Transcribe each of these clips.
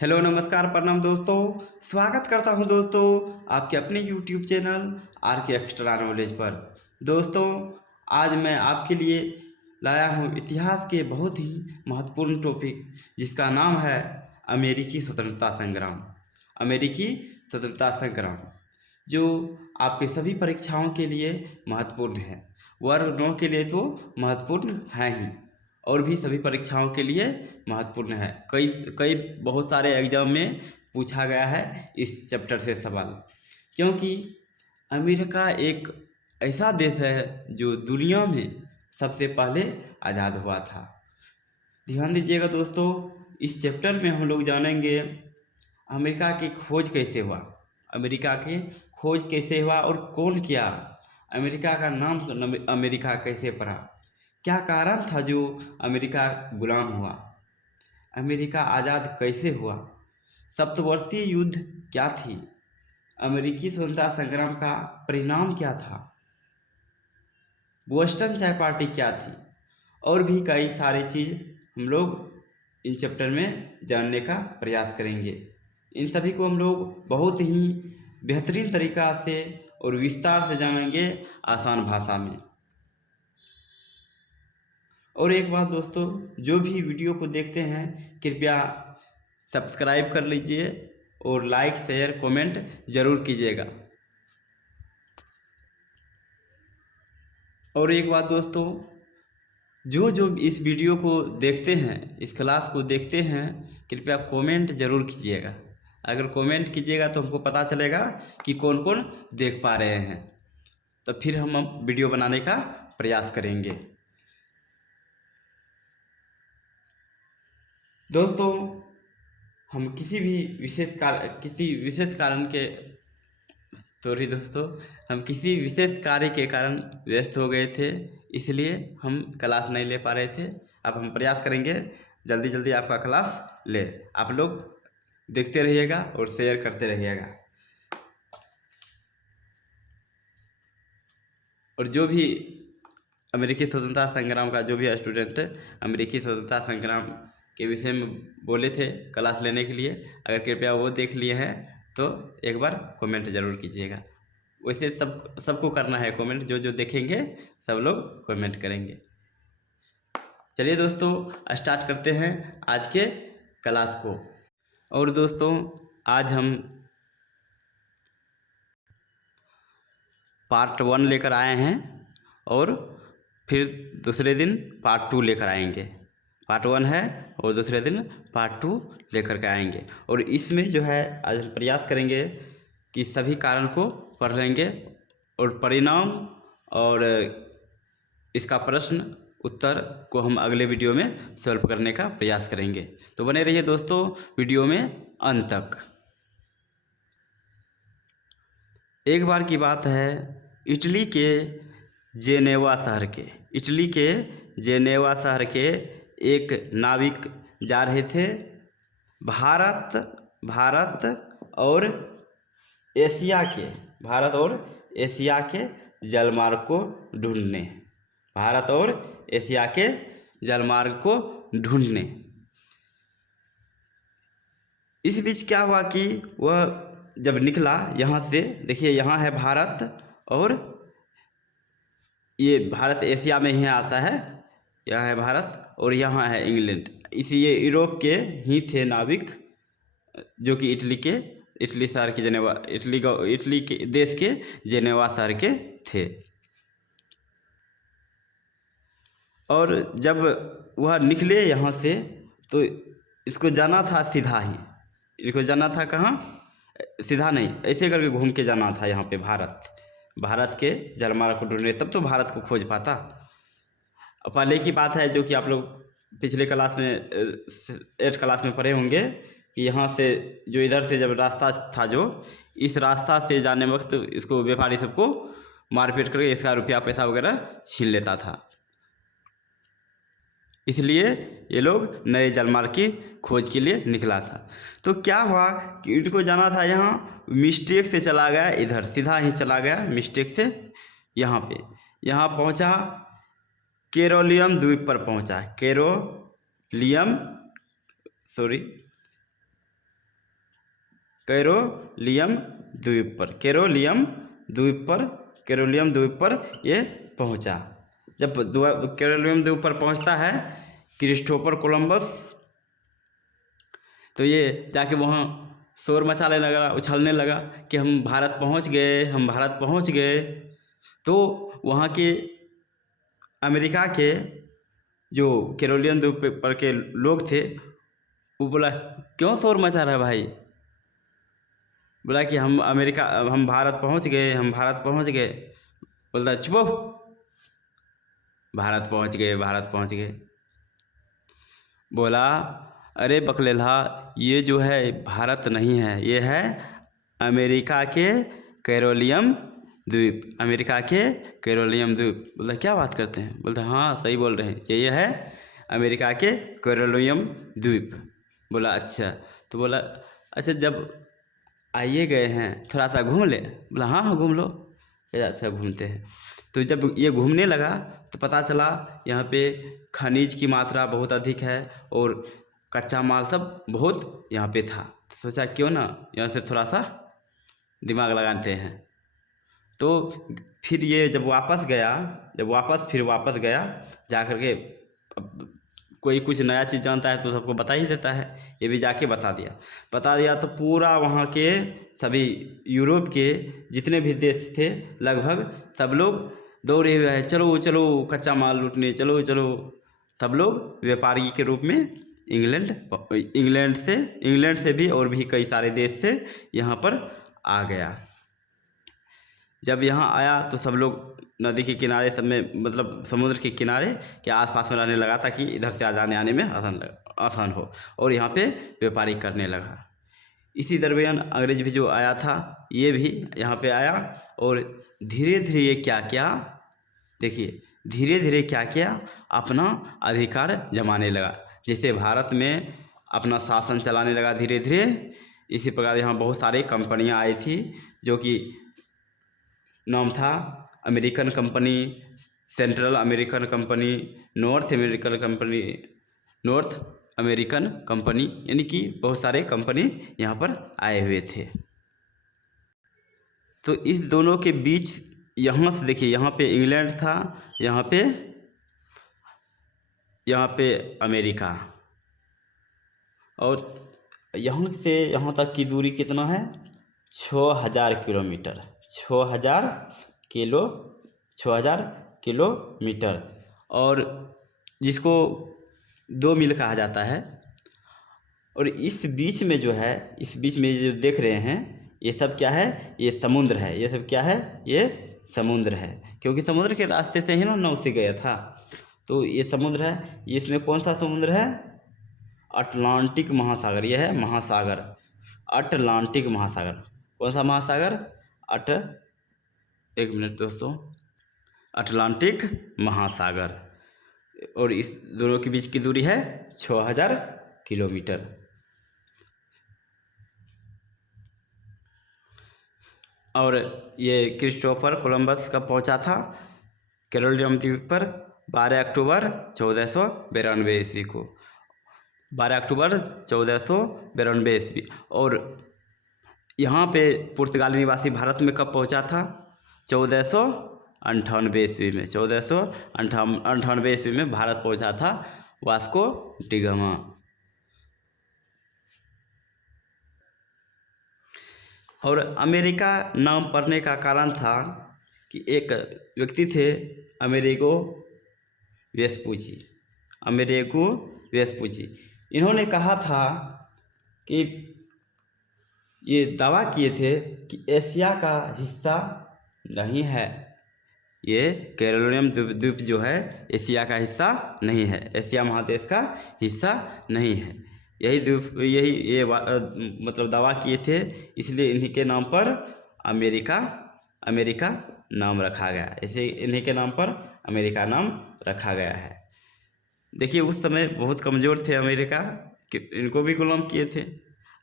Hello नमस्कार प्रणाम दोस्तों। स्वागत करता हूं दोस्तों आपके अपने यूट्यूब चैनल आर के एक्स्ट्रा नॉलेज पर। दोस्तों आज मैं आपके लिए लाया हूं इतिहास के बहुत ही महत्वपूर्ण टॉपिक जिसका नाम है अमेरिकी स्वतंत्रता संग्राम। अमेरिकी स्वतंत्रता संग्राम जो आपके सभी परीक्षाओं के लिए महत्वपूर्ण है। वर्ग 9 के लिए तो महत्वपूर्ण है ही और भी सभी परीक्षाओं के लिए महत्वपूर्ण है। कई कई बहुत सारे एग्जाम में पूछा गया है इस चैप्टर से सवाल, क्योंकि अमेरिका एक ऐसा देश है जो दुनिया में सबसे पहले आज़ाद हुआ था। ध्यान दीजिएगा दोस्तों, इस चैप्टर में हम लोग जानेंगे अमेरिका की खोज कैसे हुआ, अमेरिका की खोज कैसे हुआ और कौन किया, अमेरिका का नाम अमेरिका कैसे पड़ा, क्या कारण था जो अमेरिका गुलाम हुआ, अमेरिका आज़ाद कैसे हुआ, सप्तवर्षीय युद्ध क्या थी, अमेरिकी स्वतंत्रता संग्राम का परिणाम क्या था, बोस्टन चाय पार्टी क्या थी और भी कई सारी चीज़ हम लोग इन चैप्टर में जानने का प्रयास करेंगे। इन सभी को हम लोग बहुत ही बेहतरीन तरीक़ा से और विस्तार से जानेंगे आसान भाषा में। और एक बात दोस्तों, जो भी वीडियो को देखते हैं कृपया सब्सक्राइब कर लीजिए और लाइक शेयर कमेंट ज़रूर कीजिएगा। और एक बात दोस्तों, जो इस वीडियो को देखते हैं, इस क्लास को देखते हैं, कृपया कमेंट ज़रूर कीजिएगा। अगर कमेंट कीजिएगा तो हमको पता चलेगा कि कौन कौन देख पा रहे हैं, तो फिर हम वीडियो बनाने का प्रयास करेंगे। दोस्तों हम किसी विशेष कार्य के कारण व्यस्त हो गए थे, इसलिए हम क्लास नहीं ले पा रहे थे। अब हम प्रयास करेंगे जल्दी जल्दी आपका क्लास ले। आप लोग देखते रहिएगा और शेयर करते रहिएगा। और जो भी अमेरिकी स्वतंत्रता संग्राम का जो भी स्टूडेंट अमेरिकी स्वतंत्रता संग्राम के विषय में बोले थे क्लास लेने के लिए, अगर कृपया वो देख लिए हैं तो एक बार कमेंट ज़रूर कीजिएगा। वैसे सबको करना है कमेंट, जो देखेंगे सब लोग कमेंट करेंगे। चलिए दोस्तों स्टार्ट करते हैं आज के क्लास को। और दोस्तों आज हम पार्ट 1 लेकर आए हैं और फिर दूसरे दिन पार्ट 2 लेकर आएंगे। पार्ट 1 है और दूसरे दिन पार्ट 2 लेकर के आएंगे। और इसमें जो है आज हम प्रयास करेंगे कि सभी कारण को पढ़ लेंगे और परिणाम और इसका प्रश्न उत्तर को हम अगले वीडियो में सॉल्व करने का प्रयास करेंगे। तो बने रहिए दोस्तों वीडियो में अंत तक। एक बार की बात है, इटली के जेनेवा शहर के एक नाविक जा रहे थे भारत और एशिया के जलमार्ग को ढूंढने। इस बीच क्या हुआ कि वह जब निकला यहाँ से, देखिए यहाँ है भारत और ये भारत एशिया में ही आता है, यह है भारत और यहाँ है इंग्लैंड। ये यूरोप के ही थे नाविक जो कि इटली के देश के जेनेवा शहर के थे। और जब वह निकले यहाँ से तो इसको जाना था कहाँ, सीधा नहीं, ऐसे करके घूम के जाना था यहाँ पे भारत के जलमार्ग को ढूंढने, तब तो भारत को खोज पाता। पहले की बात है जो कि आप लोग पिछले क्लास में 8 क्लास में पढ़े होंगे कि यहाँ से जो इधर से जब रास्ता था, जो इस रास्ता से जाने वक्त इसको व्यापारी सबको मारपीट करके इसका रुपया पैसा वगैरह छीन लेता था। इसलिए ये लोग नए जलमार्ग की खोज के लिए निकला था। तो क्या हुआ कि इनको जाना था यहाँ, मिस्टेक से चला गया, इधर सीधा ही चला गया मिस्टेक से, यहाँ पहुँचा, कैरोलियम द्वीप पर पहुँचा। कैरोलियम द्वीप पर, कैरोलियम द्वीप पर ये पहुंचा। जब कैरोलियम द्वीप पर पहुंचता है क्रिस्टोफर कोलंबस, तो ये जाके वहाँ शोर मचाने लगा, उछलने लगा कि हम भारत पहुंच गए। तो वहाँ के अमेरिका के जो कैरोलियन द्वीप पर के लोग थे, वो बोला क्यों शोर मचा रहा है भाई, बोला कि हम भारत पहुंच गए। बोलता चुप, भारत पहुंच गए। बोला अरे बकलेला, ये जो है भारत नहीं है, ये है अमेरिका के कैरोलियम द्वीप। बोलता क्या बात करते हैं, बोलता हाँ सही बोल रहे हैं, ये है अमेरिका के कैरोलियम द्वीप। बोला अच्छा, तो बोला अच्छा जब आइए गए हैं थोड़ा सा घूम ले। बोला हाँ घूम लो। अच्छा घूमते हैं। तो जब ये घूमने लगा तो पता चला यहाँ पे खनिज की मात्रा बहुत अधिक है और कच्चा माल सब बहुत यहाँ पे था। तो सोचा क्यों ना यहाँ से थोड़ा सा दिमाग लगाते हैं। तो फिर ये जब वापस गया जा कर के, अब कोई कुछ नया चीज़ जानता है तो सबको बता ही देता है, ये भी जाके बता दिया। तो पूरा वहाँ के सभी यूरोप के जितने भी देश थे लगभग सब लोग दौड़े हुए हैं, चलो कच्चा माल लूटने चलो। सब लोग व्यापारी के रूप में इंग्लैंड से भी और भी कई सारे देश से यहाँ पर आ गया। जब यहाँ आया तो सब लोग नदी के किनारे सब में, मतलब समुद्र के किनारे के आसपास में रहने लगा ताकि इधर से आने में आसान हो, और यहाँ पे व्यापारी करने लगा। इसी दरमियान अंग्रेज भी जो आया था ये भी यहाँ पे आया, और धीरे धीरे ये क्या किया, अपना अधिकार जमाने लगा। जैसे भारत में अपना शासन चलाने लगा धीरे धीरे, इसी प्रकार यहाँ बहुत सारे कंपनियाँ आई थी, जो कि नाम था American company, central American company, north American company, यानी कि बहुत सारे कंपनी यहाँ पर आए हुए थे। तो इस दोनों के बीच यहाँ से देखिए, यहाँ पे इंग्लैंड था, यहाँ पे अमेरिका, और यहाँ से यहाँ तक की दूरी कितना है, 6000 किलोमीटर, 6000 किलोमीटर, और जिसको 2 मील कहा जाता है। और इस बीच में जो देख रहे हैं ये सब क्या है, ये समुद्र है। ये सब क्या है, ये समुद्र है, क्योंकि समुद्र के रास्ते से ही ना नौ से गया था। तो ये समुद्र है, इसमें कौन सा समुद्र है, अटलांटिक महासागर। यह है महासागर, अटलांटिक महासागर। कौन सा महासागर, एक मिनट दोस्तों, अटलांटिक महासागर। और इस दोनों के बीच की दूरी है 6000 किलोमीटर। और ये क्रिस्टोफर कोलंबस कब पहुंचा था कैरोलियम द्वीप पर, 12 अक्टूबर 1492 ईस्वी को, 12 अक्टूबर 1492 ईस्वी। और यहाँ पे पुर्तगाली निवासी भारत में कब पहुँचा था, 1498 ईस्वी में, 1498 ईस्वी में भारत पहुँचा था वास्को डिगामा। और अमेरिका नाम पड़ने का कारण था कि एक व्यक्ति थे अमेरिगो वेस्पुची। इन्होंने कहा था कि ये दावा किए थे कि एशिया का हिस्सा नहीं है, ये कैरोलियम द्वीप जो है एशिया का हिस्सा नहीं है, एशिया महादेश का हिस्सा नहीं है। यही मतलब दावा किए थे, इसलिए इन्हीं के नाम पर अमेरिका नाम रखा गया। ऐसे इन्हीं के नाम पर अमेरिका नाम रखा गया है। देखिए उस समय बहुत कमज़ोर थे अमेरिका, कि इनको भी गुलाम किए थे।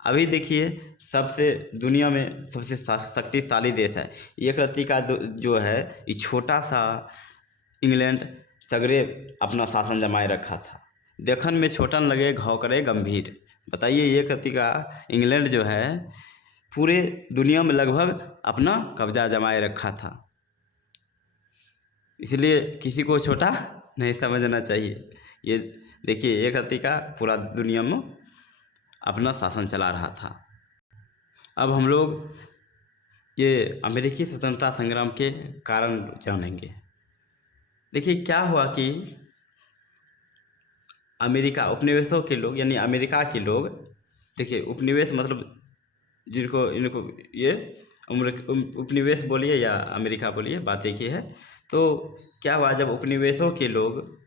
अभी देखिए दुनिया में सबसे शक्तिशाली देश है। एक रत्ती का जो है ये छोटा सा इंग्लैंड सगरे अपना शासन जमाए रखा था। देखन में छोटन लगे घाव करे गंभीर। बताइए एक रत्ती का इंग्लैंड जो है पूरे दुनिया में लगभग अपना कब्जा जमाए रखा था। इसलिए किसी को छोटा नहीं समझना चाहिए। ये देखिए, एक व्यक्ति का पूरा दुनिया में अपना शासन चला रहा था। अब हम लोग ये अमेरिकी स्वतंत्रता संग्राम के कारण जानेंगे। देखिए क्या हुआ कि अमेरिका उपनिवेशों के लोग यानी अमेरिका के लोग, देखिए उपनिवेश मतलब जिनको इनको ये उपनिवेश बोलिए या अमेरिका बोलिए, बात एक ही है। तो क्या हुआ, जब उपनिवेशों के लोग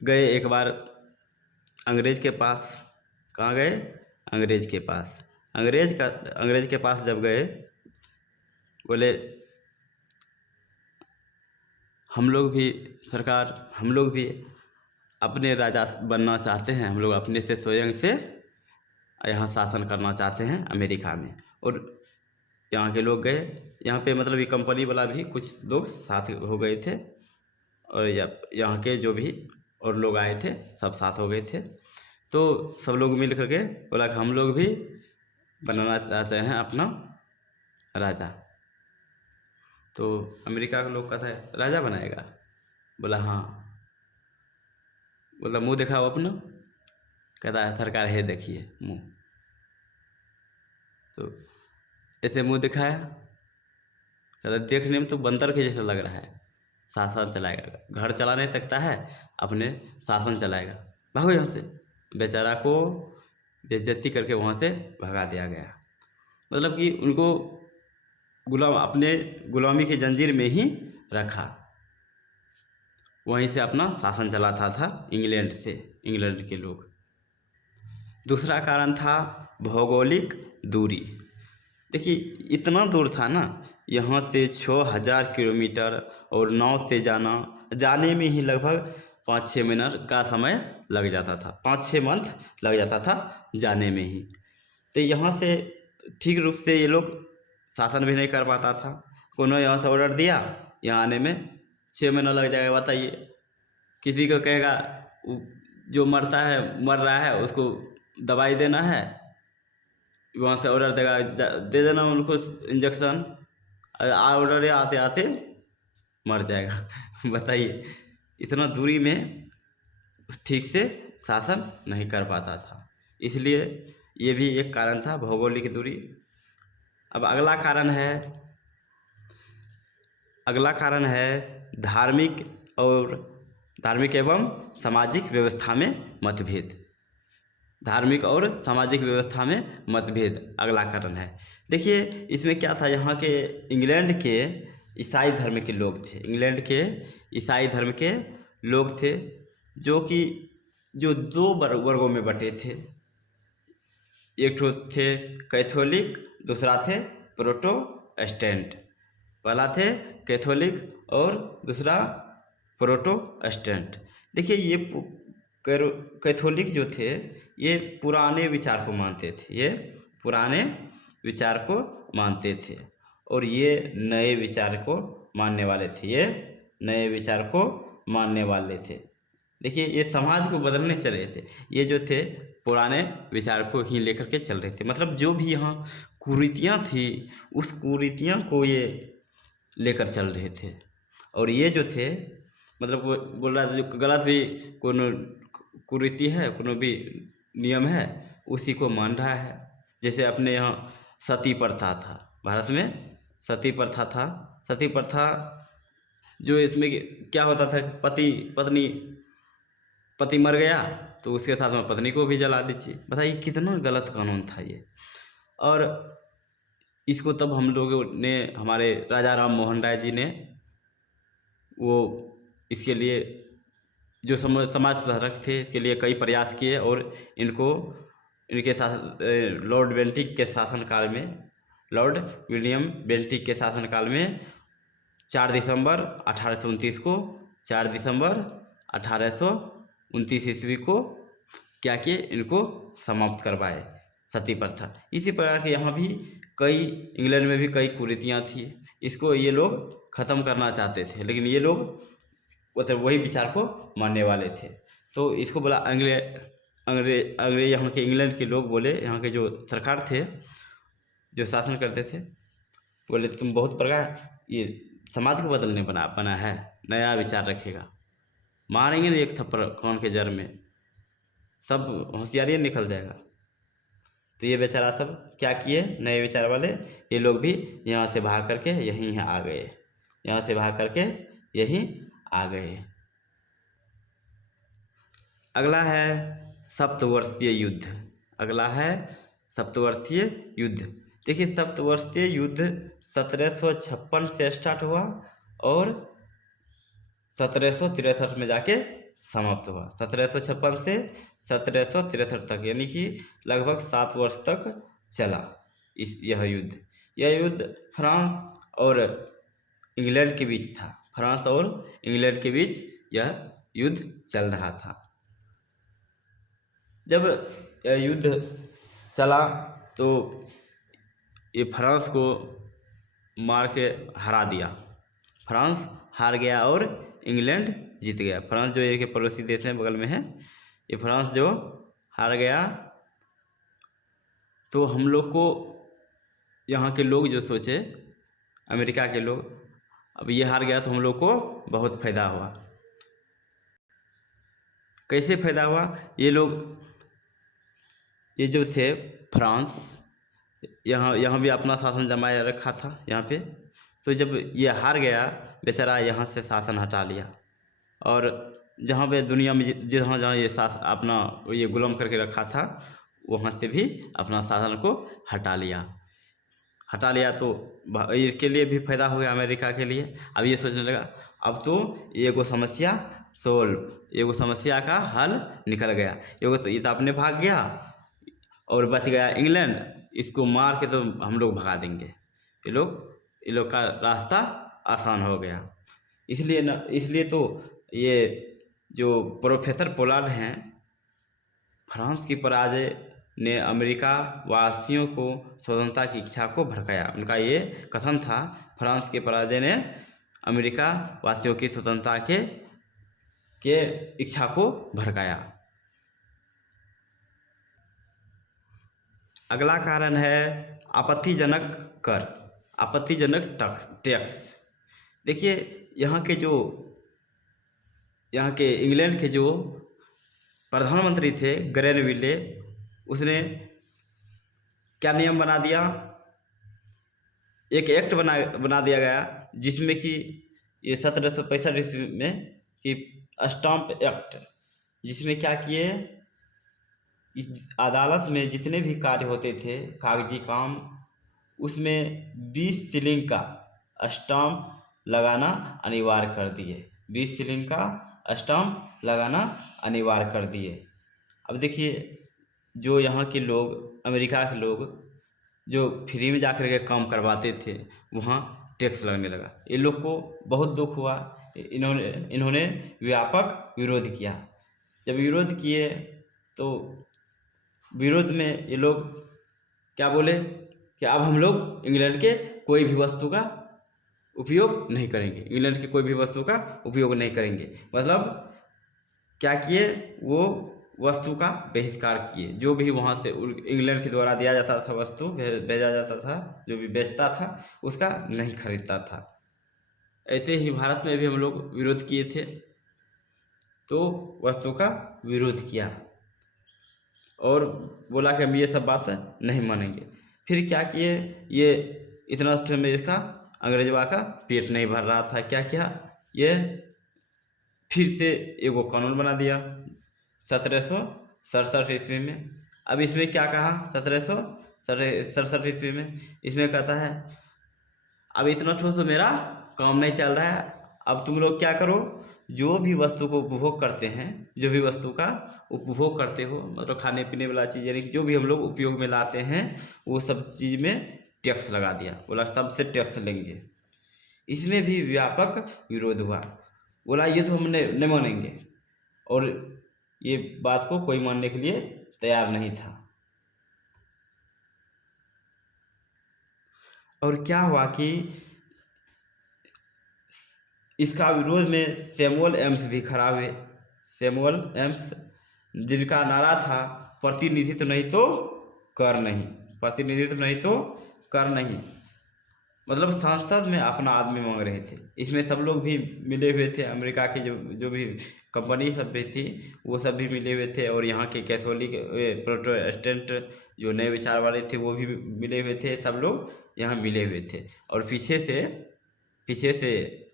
गए एक बार अंग्रेज के पास, कहाँ गए, अंग्रेज के पास, अंग्रेज के पास जब गए, बोले हम लोग भी सरकार, हम लोग भी अपने राजा बनना चाहते हैं, हम लोग अपने से स्वयं से यहाँ शासन करना चाहते हैं अमेरिका में। और यहाँ के लोग गए, यहाँ पे मतलब ये कंपनी वाला भी कुछ लोग साथ हो गए थे, और यहाँ के जो भी और लोग आए थे सब साथ हो गए थे। तो सब लोग मिल करके बोला कि हम लोग भी बनाना चाहते हैं अपना राजा। तो अमेरिका के लोग कहता है राजा बनाएगा, बोला हाँ, बोला मुँह दिखाओ अपना, कहता है सरकार है देखिए मुँह। तो ऐसे मुँह दिखाया, कहता देखने में तो बंदर के जैसा लग रहा है, शासन चलाएगा, घर चला नहीं सकता है, अपने शासन चलाएगा, भागो यहाँ से। बेचारा को बेइज्जती करके वहाँ से भगा दिया गया। मतलब कि उनको अपने गुलामी की जंजीर में ही रखा, वहीं से अपना शासन चलाता था इंग्लैंड के लोग। दूसरा कारण था भौगोलिक दूरी। देखिए इतना दूर था ना, यहाँ से 6000 किलोमीटर, और नाव से जाने में ही लगभग 5-6 मिनट का समय लग जाता था, 5-6 मंथ लग जाता था जाने में ही। तो यहाँ से ठीक रूप से ये लोग शासन भी नहीं कर पाता था। कोनो यहाँ से ऑर्डर दिया, यहाँ आने में 6 महीना लग जाएगा, बताइए। किसी को कहेगा जो मर रहा है उसको दवाई देना है, वहाँ से ऑर्डर देगा, दे देना उनको इंजेक्शन, ऑर्डर आते आते मर जाएगा। बताइए, इतना दूरी में ठीक से शासन नहीं कर पाता था, इसलिए ये भी एक कारण था, भौगोलिक दूरी। अब अगला कारण है धार्मिक एवं सामाजिक व्यवस्था में मतभेद। धार्मिक और सामाजिक व्यवस्था में मतभेद अगला कारण है। देखिए इसमें क्या था, यहाँ के इंग्लैंड के ईसाई धर्म के लोग थे, इंग्लैंड के ईसाई धर्म के लोग थे, जो 2 वर्गों में बटे थे। एक तो थे कैथोलिक, दूसरा थे प्रोटेस्टेंट। पहला थे कैथोलिक और दूसरा प्रोटेस्टेंट। देखिए ये कैथोलिक जो थे ये पुराने विचार को मानते थे, और ये नए विचार को मानने वाले थे। देखिए ये समाज को बदलने चल रहे थे, ये जो थे पुराने विचार को ही लेकर के चल रहे थे। मतलब जो भी यहाँ कुरीतियाँ थी उस कुरीतियाँ को ये लेकर चल रहे थे, और ये जो थे मतलब वो बोल रहा था जो गलत भी कोनो कुरीति है, कोनो भी नियम है, उसी को मान रहा है। जैसे अपने यहाँ सती प्रथा था, भारत में सती प्रथा जो इसमें क्या होता था, पति मर गया तो उसके साथ में पत्नी को भी जला दीजिए। बताइए कितना गलत कानून था ये। और इसको तब हम लोगों ने, हमारे राजा राम मोहन राय जी ने वो इसके लिए जो समाज सुधारक थे इसके लिए कई प्रयास किए, और इनके साथ लॉर्ड विलियम बेंटिक के शासनकाल में 4 दिसंबर 1829 ईस्वी को क्या किए, इनको समाप्त करवाए सती प्रथा। इसी प्रकार के यहाँ भी इंग्लैंड में भी कई कुरीतियाँ थी, इसको ये लोग ख़त्म करना चाहते थे, लेकिन ये लोग वही विचार को मानने वाले थे। तो इसको बोला अंग्रेज यहाँ के इंग्लैंड के लोग बोले, यहाँ के जो सरकार थे जो शासन करते थे, बोले तुम बहुत प्रकार ये समाज को बदलने बना है, नया विचार रखेगा, मारेंगे ना एक थप्पड़ कान के जड़ में, सब होशियारी निकल जाएगा। तो ये बेचारा सब क्या किए, नए विचार वाले ये लोग भी यहाँ से भाग करके यहीं आ गए, यहाँ से भाग करके यहीं आ गए। अगला है सप्तवर्षीय युद्ध। अगला है सप्तवर्षीय युद्ध। देखिए सप्तवर्षीय युद्ध 1756 से स्टार्ट हुआ और 1763 में जाके समाप्त हुआ। 1756 से 1763 तक, यानी कि लगभग 7 वर्ष तक चला यह युद्ध। यह युद्ध फ्रांस और इंग्लैंड के बीच था। फ्रांस और इंग्लैंड के बीच यह युद्ध चल रहा था। जब यह युद्ध चला तो ये फ्रांस को मार के हरा दिया। फ्रांस हार गया और इंग्लैंड जीत गया। फ्रांस जो एक पड़ोसी देश है, बगल में है, ये फ्रांस जो हार गया तो हम लोग को, यहाँ के लोग जो सोचे, अमेरिका के लोग, अब ये हार गया तो हम लोग को बहुत फ़ायदा हुआ। कैसे फ़ायदा हुआ? ये लोग, ये जो थे फ्रांस, यहाँ भी अपना शासन जमाए रखा था यहाँ पे। तो जब ये हार गया बेचारा, यहाँ से शासन हटा लिया और जहाँ पे दुनिया में जहाँ जहाँ ये अपना ये गुलाम करके रखा था वहाँ से भी अपना शासन को हटा लिया। तो इसके लिए भी फ़ायदा हो गया अमेरिका के लिए। अब ये सोचने लगा अब तो एगो समस्या एगो समस्या का हल निकल गया। ये तो अपने भाग गया और बच गया इंग्लैंड, इसको मार के तो हम लोग भगा देंगे, ये लोग का रास्ता आसान हो गया। इसलिए तो ये जो प्रोफेसर पोलार्ड हैं, फ्रांस की पराजय ने अमेरिका वासियों को स्वतंत्रता की इच्छा को भड़काया। उनका ये कथन था, फ्रांस के पराजय ने अमेरिका वासियों की स्वतंत्रता के इच्छा को भड़काया। अगला कारण है आपत्तिजनक कर, आपत्तिजनक टैक्स। देखिए यहाँ के इंग्लैंड के जो प्रधानमंत्री थे ग्रेनविले, उसने क्या नियम बना दिया, एक एक्ट बना दिया गया जिसमें कि ये 1765 ईस्वी में कि स्टाम्प एक्ट, जिसमें क्या किए, इस अदालत में जितने भी कार्य होते थे कागजी काम, उसमें 20 शिलिंग का स्टाम्प लगाना अनिवार्य कर दिए। 20 शिलिंग का स्टाम्प लगाना अनिवार्य कर दिए। अब देखिए जो यहाँ के लोग, अमेरिका के लोग जो फ्री में जाकर के काम करवाते थे, वहाँ टैक्स लगने लगा। ये लोग को बहुत दुख हुआ। इन्होंने व्यापक विरोध किया। जब विरोध किए तो विरोध में ये लोग क्या बोले कि अब हम लोग इंग्लैंड के कोई भी वस्तु का उपयोग नहीं करेंगे, इंग्लैंड की कोई भी वस्तु का उपयोग नहीं करेंगे। मतलब क्या किए, वो वस्तु का बहिष्कार किए। जो भी वहाँ से इंग्लैंड के द्वारा दिया जाता था, वस्तु भेजा जाता था, जो भी बेचता था उसका नहीं खरीदता था। ऐसे ही भारत में भी हम लोग विरोध किए थे, तो वस्तु का विरोध किया और बोला कि हम ये सब बात नहीं मानेंगे। फिर क्या किए, ये इतना में इसका अंग्रेजवा का पेट नहीं भर रहा था, क्या क्या ये फिर से एगो कानून बना दिया 1767 ईस्वी में। अब इसमें क्या कहा 1767 ईस्वी में, इसमें कहता है अब इतना तो मेरा काम नहीं चल रहा है, अब तुम लोग क्या करो, जो भी वस्तु को उपभोग करते हैं, जो भी वस्तु का उपभोग करते हो, मतलब खाने पीने वाला चीज़, यानी कि जो भी हम लोग उपयोग में लाते हैं वो सब चीज़ में टैक्स लगा दिया। बोला सबसे टैक्स लेंगे। इसमें भी व्यापक विरोध हुआ। बोला ये तो हम नहीं मानेंगे, और ये बात को कोई मानने के लिए तैयार नहीं था। और क्या हुआ कि इसका विरोध में सैमुअल एम्स भी खड़ा हुए। सैमुअल एम्स जिनका नारा था प्रतिनिधित्व नहीं तो कर नहीं, प्रतिनिधित्व नहीं तो कर नहीं, मतलब संसद में अपना आदमी मांग रहे थे। इसमें सब लोग भी मिले हुए थे, अमेरिका के जो जो भी कंपनी सब भी थी वो सब भी मिले हुए थे, और यहाँ के कैथोलिक प्रोटेस्टेंट जो नए विचार वाले थे वो भी मिले हुए थे, सब लोग यहाँ मिले हुए थे। और पीछे से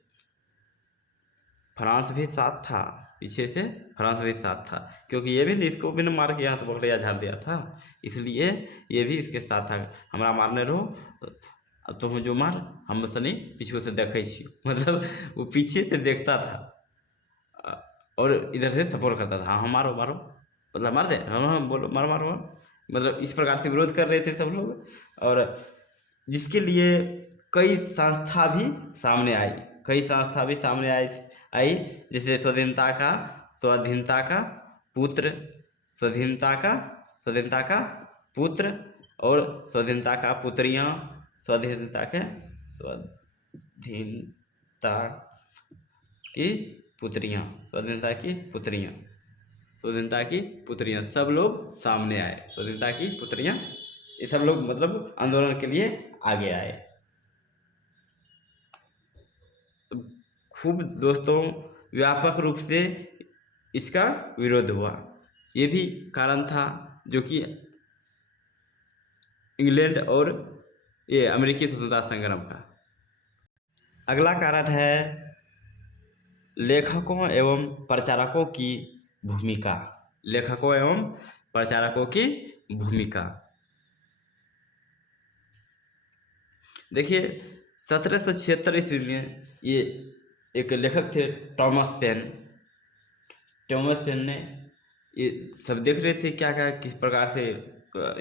फ्रांस भी साथ था, पीछे से फ्रांस भी साथ था, क्योंकि ये भी इसको भी मार के यहाँ से पकड़िया झाड़ दिया था, इसलिए ये भी इसके साथ था। हमारा मारने रहो तुम जो मार, हम सनी पीछे से देखै छी, मतलब वो पीछे से देखता था और इधर से सपोर्ट करता था, हाँ मारो मारो, मतलब मार दे, हाँ बोलो मारो मारो मारो, मतलब इस प्रकार से विरोध कर रहे थे सब लोग। और जिसके लिए कई संस्था भी सामने आई, कई संस्था भी सामने आई, जैसे स्वाधीनता का पुत्र, स्वाधीनता का पुत्र और स्वाधीनता का पुत्रियाँ, स्वाधीनता की पुत्रियाँ सब लोग सामने आए, स्वाधीनता की पुत्रियाँ, ये सब लोग मतलब आंदोलन के लिए आगे आए। तो खूब दोस्तों व्यापक रूप से इसका विरोध हुआ, ये भी कारण था जो कि इंग्लैंड और ये अमेरिकी स्वतंत्रता संग्राम का। अगला कारण है लेखकों एवं प्रचारकों की भूमिका, लेखकों एवं प्रचारकों की भूमिका। देखिए 1776 ईस्वी में ये एक लेखक थे थॉमस पेन ने ये सब देख रहे थे क्या क्या किस प्रकार से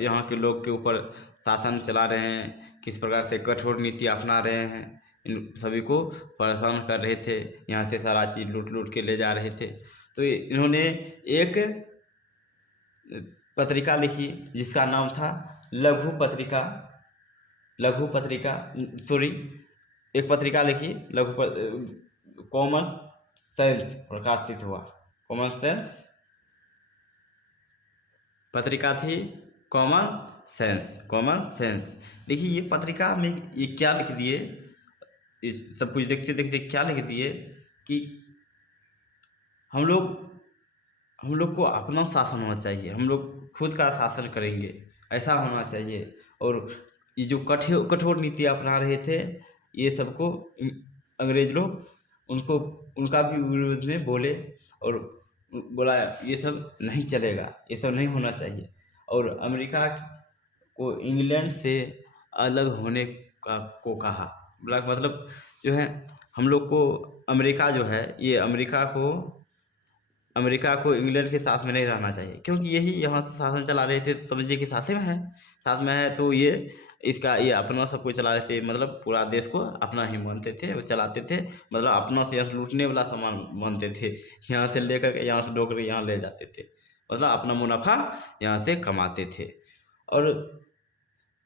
यहाँ के लोग के ऊपर शासन चला रहे हैं, किस प्रकार से कठोर नीति अपना रहे हैं, इन सभी को परेशान कर रहे थे, यहाँ से सारा चीज़ लूट के ले जा रहे थे। तो इन्होंने एक पत्रिका लिखी जिसका नाम था लघु पत्रिका, एक पत्रिका लिखी कॉमन सेंस प्रकाशित हुआ, कॉमन सेंस पत्रिका थी, कॉमन सेंस। देखिए ये पत्रिका में ये क्या लिख दिए, इस सब कुछ देखते देखते क्या लिख दिए कि हम लोग को अपना शासन होना चाहिए, हम लोग खुद का शासन करेंगे, ऐसा होना चाहिए। और ये जो कठोर नीति अपना रहे थे ये सबको अंग्रेज लोग उनका भी विरोध में बोले और बोला ये सब नहीं चलेगा, ये सब नहीं होना चाहिए। और अमेरिका को इंग्लैंड से अलग होने को कहा, मतलब जो है हम लोग को अमेरिका जो है ये अमेरिका को इंग्लैंड के साथ में नहीं रहना चाहिए, क्योंकि यही यहाँ से शासन चला रहे थे, समझिए कि साथ में है तो ये अपना सब कुछ चला रहे थे, मतलब पूरा देश को अपना ही मानते थे, वो चलाते थे, मतलब अपना से यहाँ लूटने वाला सामान मानते थे, यहाँ से लेकर के यहाँ से ढोकर यहाँ ले जाते थे, मतलब अपना मुनाफा यहाँ से कमाते थे। और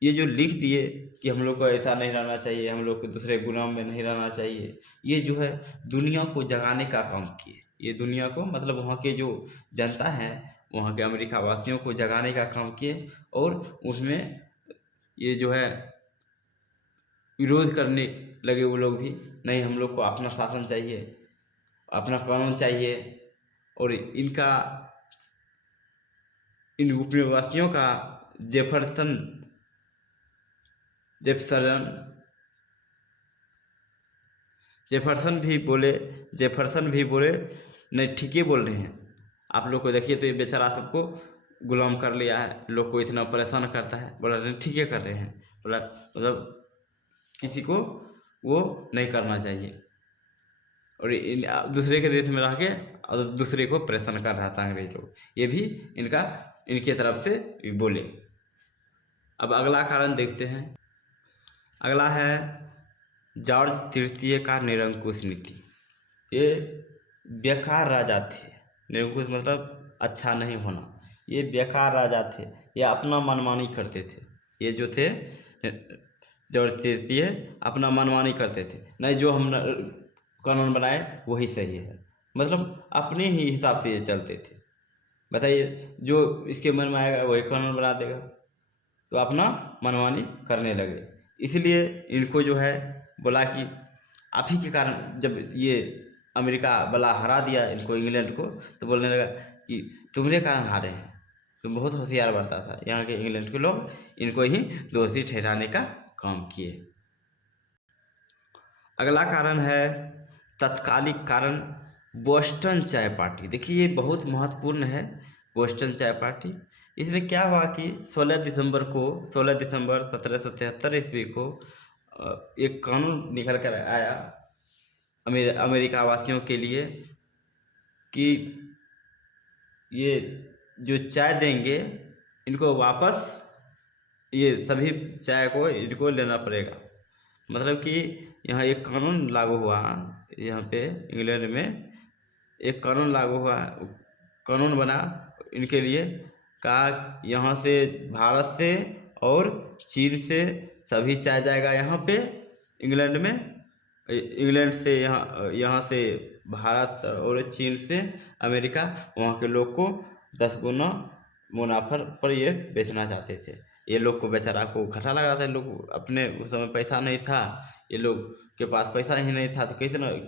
ये जो लिख दिए कि हम लोग को ऐसा नहीं रहना चाहिए, हम लोग को दूसरे गुलाम में नहीं रहना चाहिए, ये जो है दुनिया को जगाने का काम किए, ये दुनिया को मतलब वहाँ के जो जनता है वहाँ के अमेरिका वासियों को जगाने का काम किए। और उसमें ये जो है विरोध करने लगे वो लोग भी, नहीं हम लोग को अपना शासन चाहिए, अपना कानून चाहिए। और इन उपनिवासियों का जेफरसन भी बोले नहीं ठीक ही बोल रहे हैं, आप लोग को देखिए तो ये बेचारा सबको गुलाम कर लिया है, लोग को इतना परेशान करता है, बोला नहीं ठीक है कर रहे हैं, बोला मतलब किसी को वो नहीं करना चाहिए। और दूसरे के देश में रह के और दूसरे को परेशान कर रहा था अंग्रेज लोग, ये भी इनके तरफ से बोले। अब अगला कारण देखते हैं, अगला है जॉर्ज तृतीय का निरंकुश नीति। ये बेकार राजा थे, निरंकुश मतलब अच्छा नहीं होना, ये बेकार राजा थे, ये अपना मनमानी करते थे, ये जो थे जॉर्ज तृतीय अपना मनमानी करते थे, नहीं जो हम कानून बनाए वही सही है, मतलब अपने ही हिसाब से ये चलते थे, बताइए, जो इसके मन में आएगा वही कानून बना देगा, तो अपना मनमानी करने लगे। इसलिए इनको जो है बोला कि आप ही के कारण, जब ये अमेरिका वाला हरा दिया इनको, इंग्लैंड को, तो बोलने लगा कि तुम्हारे कारण हारे हैं। तो बहुत होशियार बनता था यहाँ के इंग्लैंड के लोग, इनको ही दोषी ठहराने का काम किए। अगला कारण है तत्कालिक कारण, बोस्टन चाय पार्टी। देखिए ये बहुत महत्वपूर्ण है, बोस्टन चाय पार्टी। इसमें क्या हुआ कि 16 दिसंबर 1773 ईस्वी को एक कानून निकल कर आया अमेरिका वासियों के लिए कि ये जो चाय देंगे इनको वापस, ये सभी चाय को इनको लेना पड़ेगा। मतलब कि यहाँ एक कानून लागू हुआ, यहाँ पे इंग्लैंड में एक कानून लागू हुआ, कानून बना इनके लिए, कहा यहाँ से, भारत से और चीन से सभी चाय जाएगा यहाँ पे इंग्लैंड में, इंग्लैंड से यहाँ से भारत और चीन से अमेरिका, वहाँ के लोग को 10 गुना मुनाफा पर ये बेचना चाहते थे। ये लोग को बेचारा को घाटा लगा था, लोग अपने उस समय पैसा नहीं था, ये लोग के पास पैसा ही नहीं था, तो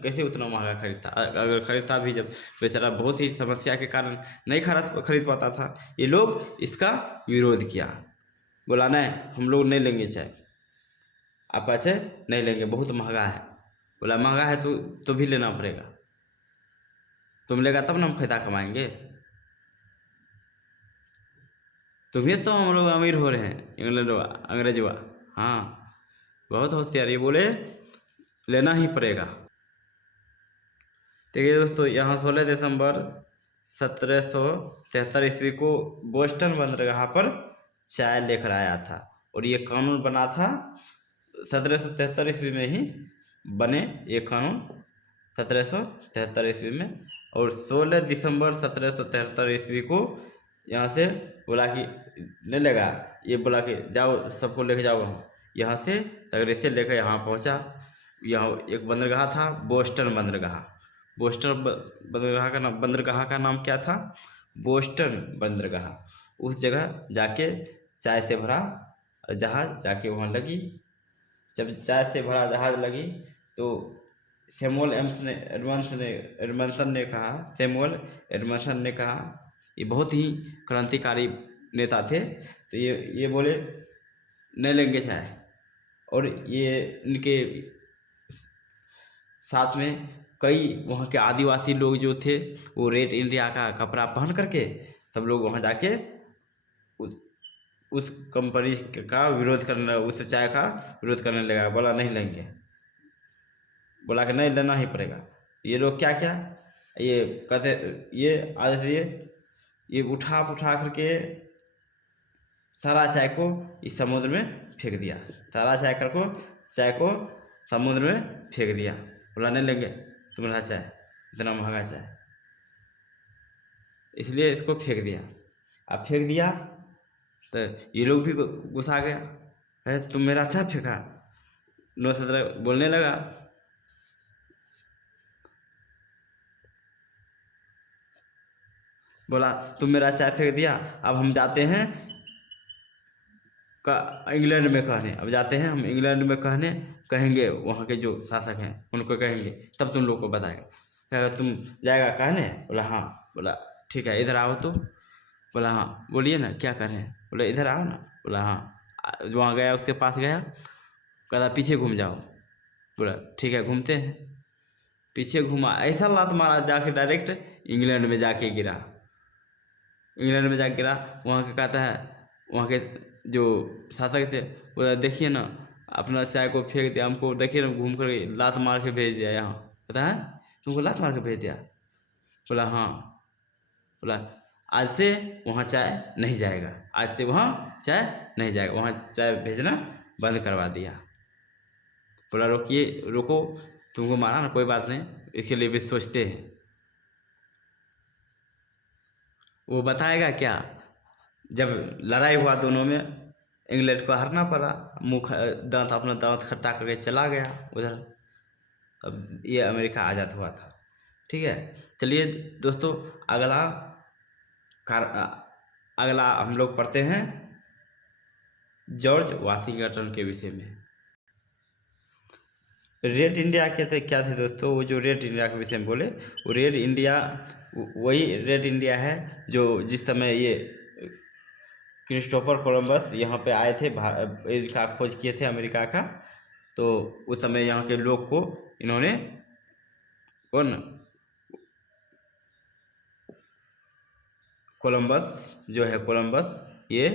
कैसे उतना महंगा खरीदता। अगर खरीदता भी, जब बेचारा बहुत ही समस्या के कारण नहीं खरीद पाता था, ये लोग इसका विरोध किया, बोला नहीं हम लोग नहीं लेंगे चाय, आपका चाय नहीं लेंगे, बहुत महंगा है। बोला महंगा है तो भी लेना पड़ेगा, तुम लेगा तब ना हम फायदा कमाएंगे, तुम्हें तो हम लोग अमीर हो रहे हैं, इंग्लैंडवा अंग्रेजवा। हाँ, बहुत होशियार, ये बोले लेना ही पड़ेगा। देखिए दोस्तों, यहाँ 16 दिसंबर 1773 ईस्वी को बोस्टन बंदरगाह पर चाय लेकर आया था, और ये कानून बना था 1773 ईस्वी में ही बने ये कानून, 1773 ईस्वी में। और 16 दिसंबर 1773 ईस्वी को यहाँ से बोला कि नहीं लगा, ये बोला कि जाओ सबको लेके जाओ यहाँ से, तगड़े से लेकर यहाँ पहुँचा। यहाँ एक बंदरगाह था, बोस्टन बंदरगाह। बोस्टन बंदरगाह का नाम क्या था? बोस्टन बंदरगाह। उस जगह जाके चाय से भरा जहाज़ जाके वहाँ लगी। जब चाय से भरा जहाज़ लगी तो सैमुअल एडमंसन ने कहा, ये बहुत ही क्रांतिकारी नेता थे, तो ये बोले नहीं लेंगे चाय। और ये इनके साथ में कई वहाँ के आदिवासी लोग जो थे, वो रेड इंडिया का कपड़ा पहन करके सब लोग वहाँ जाके उस कंपनी का विरोध करने, उस चाय का विरोध करने लगा। बोला नहीं लेंगे, बोला कि नहीं लेना ही पड़ेगा। ये लोग क्या ये कहते, ये आज ये उठा करके सारा चाय को इस समुद्र में फेंक दिया, सारा चाय को समुद्र में फेंक दिया। बोला नहीं लेंगे तुम्हारा चाय, इतना महंगा चाय, इसलिए इसको फेंक दिया। अब फेंक दिया तो ये लोग भी गुस्सा गया, है तुम मेरा चाय फेंका। नौसदरा बोलने लगा, बोला तुम मेरा चाय फेंक दिया, अब हम जाते हैं इंग्लैंड में कहने, अब जाते हैं हम इंग्लैंड में कहेंगे वहाँ के जो शासक हैं उनको कहेंगे, तब तुम लोग को बताएगा। क्या तुम जाएगा कहने? बोला हाँ। बोला ठीक है, इधर आओ तो। बोला हाँ बोलिए ना क्या कर रहे हैं? बोला इधर आओ ना। बोला हाँ। वहाँ गया, उसके पास गया, कहता पीछे घूम जाओ। बोला ठीक है घूमते हैं। पीछे घुमा, ऐसा लात मारा जाके डायरेक्ट इंग्लैंड में जाके गिरा। वहाँ के कहता है, वहाँ के जो शासक थे, वो देखिए ना अपना चाय को फेंक दिया, हमको देखिए ना घूम कर लात मार के भेज दिया यहाँ। पता है तुमको लात मार के भेज दिया? बोला हाँ। बोला आज से वहाँ चाय नहीं जाएगा, आज से वहाँ चाय नहीं जाएगा, वहाँ चाय भेजना बंद करवा दिया। बोला रुको, तुमको मारा ना कोई बात नहीं, इसके लिए भी सोचते हैं। वो बताएगा क्या? जब लड़ाई हुआ दोनों में, इंग्लैंड को हारना पड़ा, अपना दांत खट्टा करके चला गया उधर। अब ये अमेरिका आज़ाद हुआ था। ठीक है, चलिए दोस्तों, अगला अगला हम लोग पढ़ते हैं जॉर्ज वाशिंगटन के विषय में। रेड इंडिया के थे क्या थे दोस्तों? वो जो रेड इंडिया के विषय में बोले, वो रेड इंडिया वही रेड इंडिया है जो जिस समय ये क्रिस्टोफर कोलंबस यहाँ पे आए थे, इनका खोज किए थे अमेरिका का। तो उस समय यहाँ के लोग को इन्होंने कौन कोलंबस जो है कोलंबस ये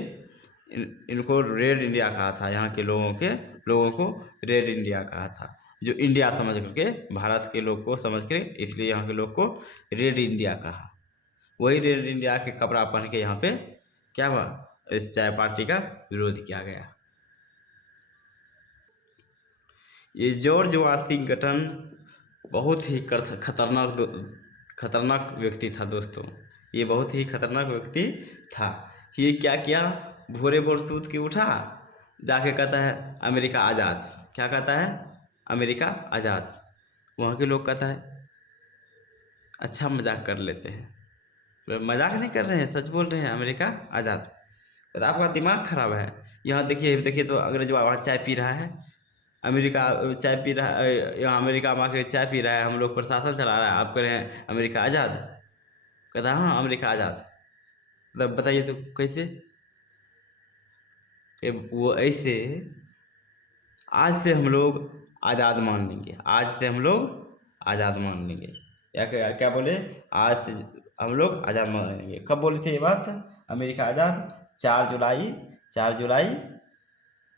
इनको रेड इंडिया कहा था। यहाँ के लोगों को रेड इंडिया कहा था, जो इंडिया समझ करके, भारत के लोग को समझ के, इसलिए यहाँ के लोग को रेड इंडिया कहा। वही रेड इंडिया के कपड़ा पहन के यहाँ पे क्या हुआ, इस चाय पार्टी का विरोध किया गया। ये जॉर्ज वाशिंगटन बहुत ही खतरनाक व्यक्ति था दोस्तों। ये बहुत ही खतरनाक व्यक्ति था। ये क्या किया, भोरे भोर सूत के उठा, जाके कहता है अमेरिका आज़ाद। क्या कहता है? अमेरिका आज़ाद। वहाँ के लोग कहता है अच्छा मजाक कर लेते हैं, मजाक नहीं कर रहे हैं, सच बोल रहे हैं, अमेरिका आज़ाद। तो आपका दिमाग खराब है। यहाँ देखिए तो अंग्रेज वहाँ चाय पी रहा है, अमेरिका चाय पी रहा है, यहाँ अमेरिका में आके चाय पी रहा है, हम लोग प्रशासन चला रहा है, आप कह रहे हैं अमेरिका आज़ाद। कहता हाँ अमेरिका आज़ाद। मतलब बताइए तो कैसे? वो ऐसे आज से हम लोग आज़ाद मान लेंगे, आज से हम लोग आज़ाद मान लेंगे, या क्या बोले, आज से हम लोग आज़ाद मान लेंगे। कब बोले थे ये बात? अमेरिका आज़ाद 4 जुलाई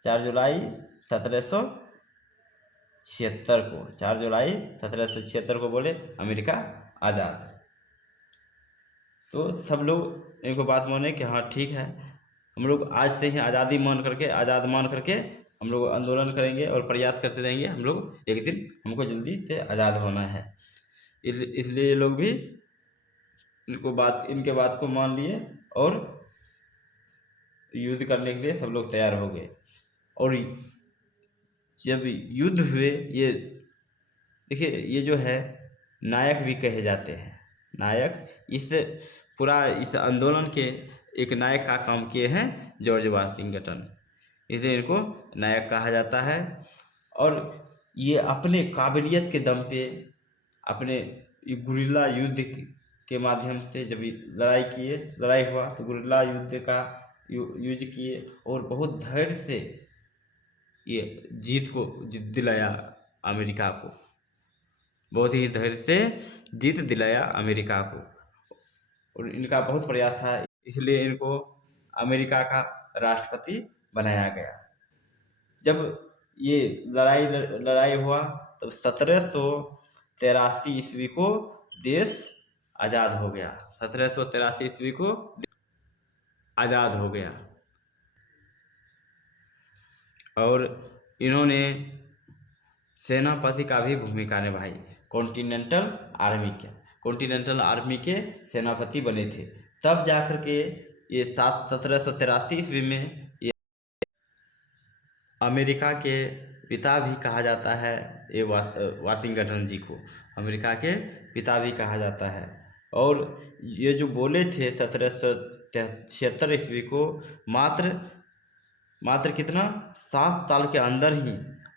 1776 को, 4 जुलाई 1776 को बोले अमेरिका आज़ाद। तो सब लोग इनको बात माने कि हाँ ठीक है, हम लोग आज से ही आज़ाद मान करके हम लोग आंदोलन करेंगे और प्रयास करते रहेंगे, हम लोग एक दिन हमको जल्दी से आज़ाद होना है। इसलिए ये लोग भी इनके बात को मान लिए और युद्ध करने के लिए सब लोग तैयार हो गए। और जब युद्ध हुए, ये देखिए ये जो है नायक भी कहे जाते हैं, नायक इस आंदोलन के एक नायक का काम किए हैं जॉर्ज वाशिंगटन, इसलिए इनको नायक कहा जाता है। और ये अपने काबिलियत के दम पे, अपने गुरिल्ला युद्ध के माध्यम से जब लड़ाई हुआ तो गुरिल्ला युद्ध का यूज किए और बहुत धैर्य से ये जीत दिलाया अमेरिका को, बहुत ही धैर्य से जीत दिलाया अमेरिका को। और इनका बहुत प्रयास था, इसलिए इनको अमेरिका का राष्ट्रपति बनाया गया। जब ये लड़ाई हुआ तब 1783 ईस्वी को देश आज़ाद हो गया। 1783 ईस्वी को आज़ाद हो गया। और इन्होंने सेनापति का भी भूमिका निभाई। कॉन्टिनेंटल आर्मी के सेनापति बने थे। तब जाकर के ये 1783 ईस्वी में ये अमेरिका के पिता भी कहा जाता है। ये वाशिंगटन जी को अमेरिका के पिता भी कहा जाता है। और ये जो बोले थे 1776 ईस्वी को मात्र कितना 7 साल के अंदर ही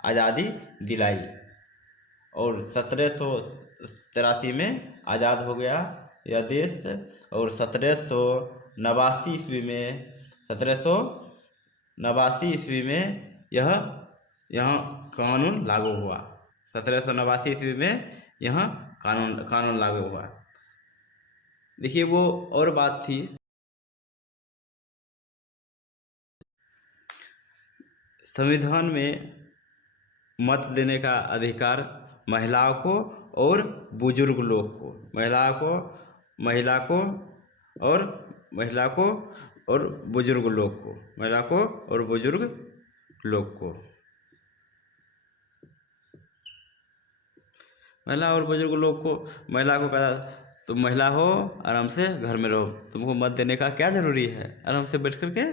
आज़ादी दिलाई, और 1783 में आज़ाद हो गया यह देश। और 1789 ईस्वी में यहाँ कानून लागू हुआ। 1789 ईस्वी में यहाँ कानून लागू हुआ। देखिए वो और बात थी, संविधान में मत देने का अधिकार महिलाओं को और बुजुर्ग लोग को, महिला को और बुजुर्ग लोग को, महिला को और बुजुर्ग लोग को, महिला और बुजुर्ग लोग को, महिला को कहा तुम महिला हो, आराम से घर में रहो, तुमको मत देने का क्या ज़रूरी है, आराम से बैठ करके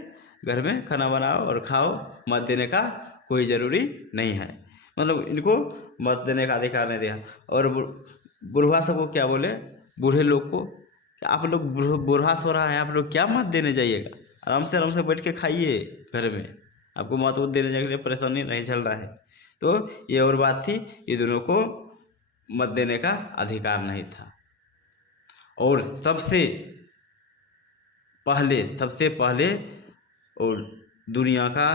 घर में खाना बनाओ और खाओ, मत देने का कोई ज़रूरी नहीं है। मतलब इनको मत देने का अधिकार नहीं दिया। और बुढ़वा सबको क्या बोले, बूढ़े लोग को आप लोग बूढ़ा सो रहा है, आप लोग क्या मत देने जाइएगा, आराम से बैठ के खाइए घर में, आपको मत वो देने जाने के लिए परेशानी नहीं चल रहा है। तो ये और बात थी, ये दोनों को मत देने का अधिकार नहीं था। और सबसे पहले और दुनिया का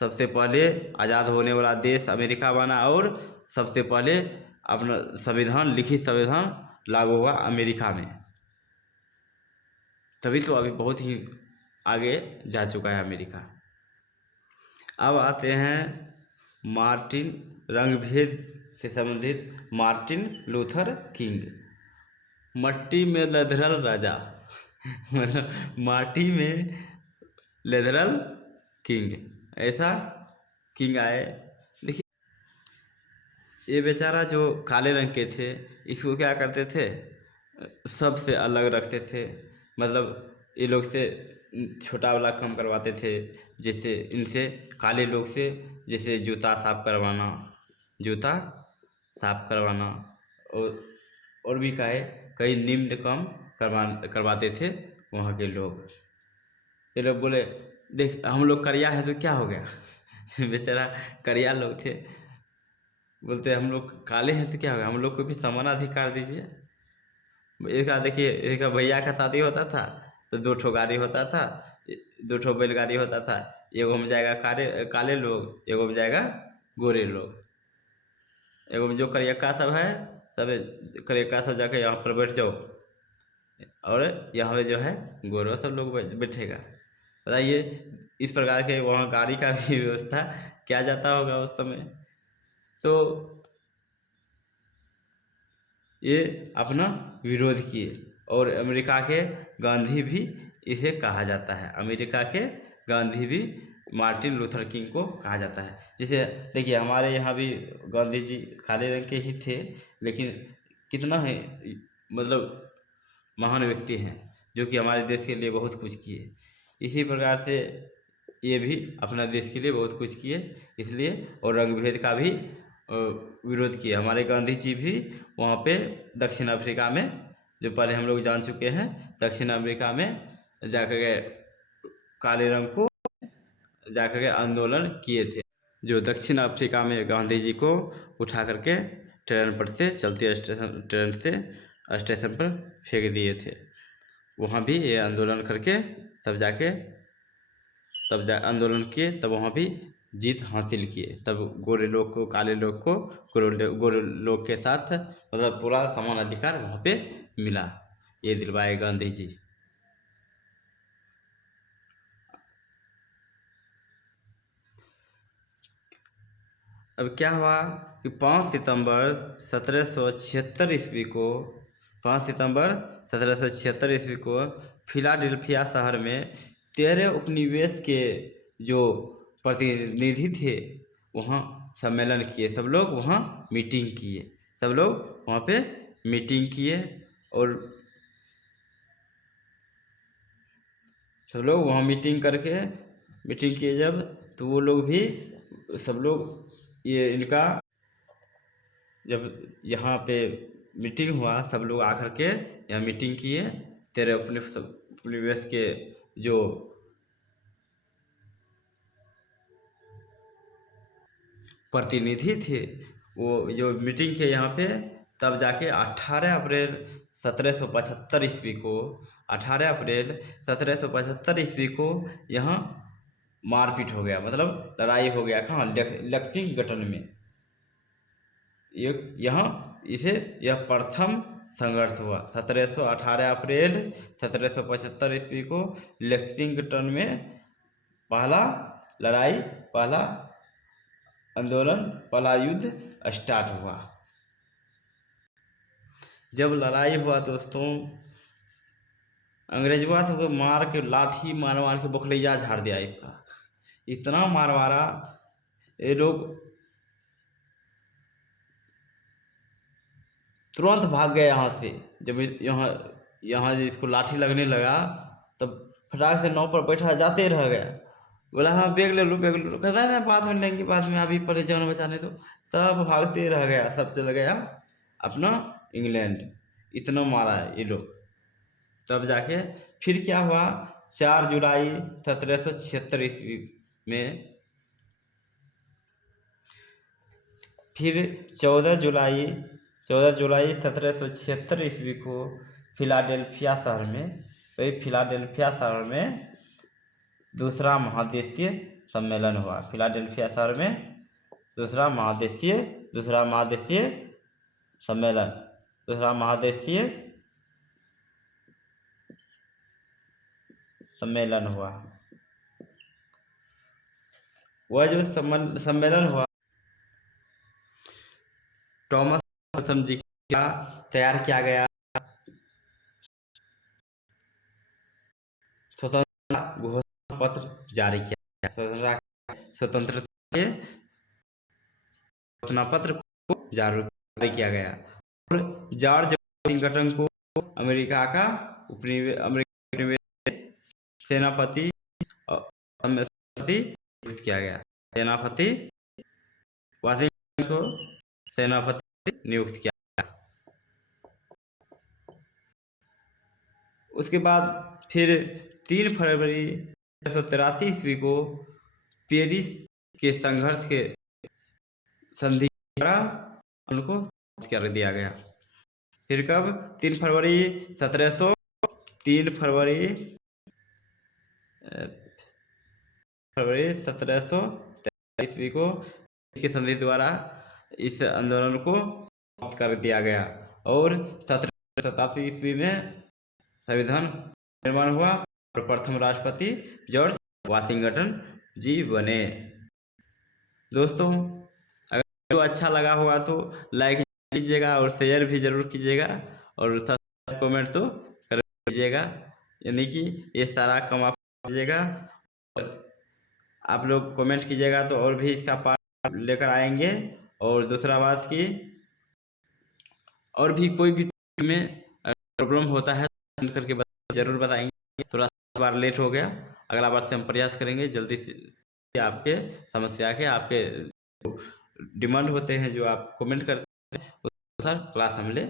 सबसे पहले आज़ाद होने वाला देश अमेरिका बना, और सबसे पहले अपना संविधान, लिखित संविधान लागू हुआ अमेरिका में। तभी तो अभी बहुत ही आगे जा चुका है अमेरिका। अब आते हैं मार्टिन, रंगभेद से संबंधित मार्टिन लूथर किंग। मट्टी में लदरल राजा मतलब माटी में लदरल किंग, ऐसा किंग आए। देखिए, ये बेचारा जो काले रंग के थे, इसको क्या करते थे, सबसे अलग रखते थे। मतलब ये लोग से छोटा वाला काम करवाते थे, जैसे इनसे काले लोग से, जैसे जूता साफ करवाना और भी कई निम्न काम करवाते थे वहाँ के लोग। ये लोग बोले, देख हम लोग करिया है तो क्या हो गया बेचारा करिया लोग थे, बोलते हम लोग काले हैं तो क्या हो गया, हम लोग को भी समान अधिकार दीजिए। इसका देखिए, इसका भैया का शादी होता था तो 2 ठो गाड़ी होता था, 2 ठो बैलगाड़ी होता था, एगो में जाएगा काले लोग, एगो में जाएगा गोरे लोग। एगो में जो करियक्का सब है, सब करियक्का सब जाके यहाँ पर बैठ जाओ, और यहाँ पे जो है गोरा सब लोग बैठेगा। बताइए, इस प्रकार के वहाँ गाड़ी का भी व्यवस्था किया जाता होगा उस समय। तो ये अपना विरोध किए, और अमेरिका के गांधी भी इसे कहा जाता है, अमेरिका के गांधी भी मार्टिन लूथर किंग को कहा जाता है। जैसे देखिए, हमारे यहाँ भी गांधी जी काले रंग के ही थे, लेकिन कितना है, मतलब महान व्यक्ति हैं जो कि हमारे देश के लिए बहुत कुछ किए। इसी प्रकार से ये भी अपना देश के लिए बहुत कुछ किए, इसलिए, और रंगभेद का भी विरोध किया। हमारे गांधी जी भी वहाँ पे दक्षिण अफ्रीका में, जो पहले हम लोग जान चुके हैं, दक्षिण अफ्रीका में जाकर के काले रंग को जाकर के आंदोलन किए थे। जो दक्षिण अफ्रीका में गांधी जी को उठा करके ट्रेन पर से, चलती ट्रेन से स्टेशन पर फेंक दिए थे। वहाँ भी ये आंदोलन करके आंदोलन किए, तब वहाँ भी जीत हासिल किए। तब गोरे लोग को, काले लोग को गोरे लोग के साथ मतलब पूरा समान अधिकार वहाँ पे मिला, ये दिलवाए गांधी जी। अब क्या हुआ कि 5 सितंबर 1776 ईस्वी को 5 सितंबर 1776 ईस्वी को फिलाडेल्फिया शहर में 13 उपनिवेश के जो प्रतिनिधि थे वहाँ सम्मेलन किए, सब लोग वहाँ मीटिंग किए, सब लोग वहाँ पे मीटिंग किए, और सब लोग वहाँ मीटिंग किए जब, तो वो लोग भी सब लोग ये इनका जब यहाँ पे मीटिंग हुआ, सब लोग आकर के यहाँ मीटिंग किए, 13 उपनिवेश के जो प्रतिनिधि थे वो जो मीटिंग के यहाँ पे, तब जाके 18 अप्रैल 1775 ईस्वी को 18 अप्रैल 1775 ईस्वी को यहाँ मारपीट हो गया, मतलब लड़ाई हो गया। कहाँ? लक्ष्मीगढ़ में। यहाँ यह प्रथम संघर्ष हुआ 18 अप्रैल 1775 ईस्वी को लक्ष्मीगढ़ में पहला लड़ाई, पहला आंदोलन, पहला युद्ध स्टार्ट हुआ। जब लड़ाई हुआ दोस्तों, अंग्रेजवा से मार के, लाठी मार के बखलैया झाड़ दिया इसका, इतना मारा ये लोग तुरंत भाग गए यहाँ से। जब यहाँ इसको लाठी लगने लगा, तब फटाक से नाव पर बैठा जाते रह गया, बोला हाँ बैग ले लो कहता है ना बाद में लेंगे, बाद में, अभी पहले जान बचाने दो। सब भागते रह गया, सब चल गया अपना इंग्लैंड। इतना मारा है ये लोग। तब जाके फिर क्या हुआ, 4 जुलाई 1776 ईस्वी में, फिर 14 जुलाई 1776 ईस्वी को फिलाडेल्फिया शहर में, वही फिलाडेल्फिया शहर में दूसरा महादेशीय सम्मेलन हुआ। फिलाडेल्फिया शहर में दूसरा महादेशीय सम्मेलन, दूसरा महादेशीय सम्मेलन हुआ। वह जो सम्मेलन हुआ, थॉमस एडिसन जी का तैयार किया गया स्वतंत्रता घोषणा पत्र जारी किया गया। स्वतंत्रता के घोषणा पत्र को जारी किया गया और जॉर्ज वाशिंगटन को अमेरिका का सेनापति नियुक्त किया गया। सेनापति वाशिंगटन को सेनापति नियुक्त किया गया। उसके बाद फिर 3 फरवरी 1783 ईस्वी को पेरिस के संघर्ष के संधि द्वारा उनको कर दिया गया। फिर कब, 3 फरवरी 1783 ईस्वी को इसके संधि द्वारा इस आंदोलन को समाप्त कर दिया गया और 1787 ईस्वी में संविधान निर्माण हुआ और प्रथम राष्ट्रपति जॉर्ज वाशिंगटन जी बने। दोस्तों, अगर वीडियो अच्छा लगा होगा तो लाइक कीजिएगा और शेयर भी ज़रूर कीजिएगा और सब्सक्राइब कमेंट तो कर दीजिएगा, यानी कि ये सारा काम आप कीजिएगा। आप लोग कमेंट कीजिएगा तो और भी इसका पार्ट लेकर आएंगे। और दूसरा बात कि और भी कोई भी में प्रॉब्लम होता है करके ज़रूर बताएंगे। थोड़ा बार लेट हो गया, अगला बार से हम प्रयास करेंगे जल्दी से आपके समस्या के, आपके डिमांड होते हैं जो आप कमेंट करते हैं उस अनुसार क्लास हम ले।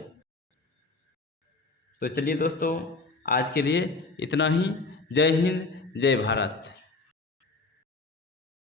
तो चलिए दोस्तों, आज के लिए इतना ही। जय हिंद, जय भारत।